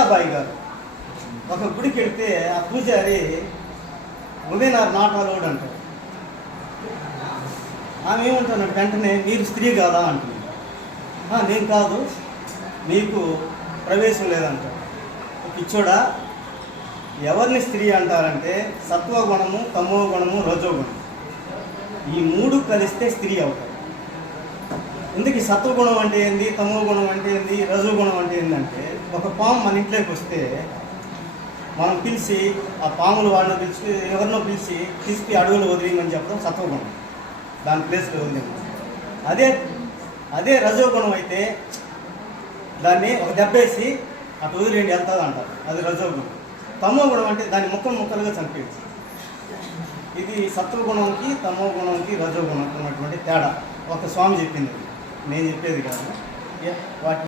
మీరాబాయి గారు ఒక గుడికి వెళ్తే ఆ పూజారి ఉమెన్ ఆర్ నాట్ అలౌడ్ అంటారు. ఆమె ఏమంటానంటే వెంటనే మీరు స్త్రీ కాదా అంటుంది. నేను కాదు, నీకు ప్రవేశం లేదంటారు. పిచ్చోడా, ఎవరిని స్త్రీ అంటారంటే సత్వగుణము, తమో గుణము, రజోగుణం, ఈ మూడు కలిస్తే స్త్రీ అవుతారు. ఎందుకు సత్వగుణం అంటే ఏంది, తమో గుణం అంటే ఏంది, రజోగుణం అంటే ఏంటంటే ఒక పాము మన ఇంట్లోకి వస్తే మనం పిలిచి ఆ పాములు వాడిని పిలిచి ఎవరినో పిలిచి తీసుకు అడుగులు వదిలేయమని చెప్పడం సత్వగుణం, దాని ప్లేస్లో వదిలేమని. అదే రజోగుణం అయితే దాన్ని ఒక దెబ్బేసి అటు వదిలేండి వెళ్తుంది అంటారు, అది రజోగుణం. తమో గుణం అంటే దాన్ని ముక్కలుగా చంపేది. ఇది సత్వగుణంకి, తమో గుణంకి, రజోగుణం ఉన్నటువంటి తేడా ఒక స్వామి చెప్పింది, నేను చెప్పేది కాదు. వాటి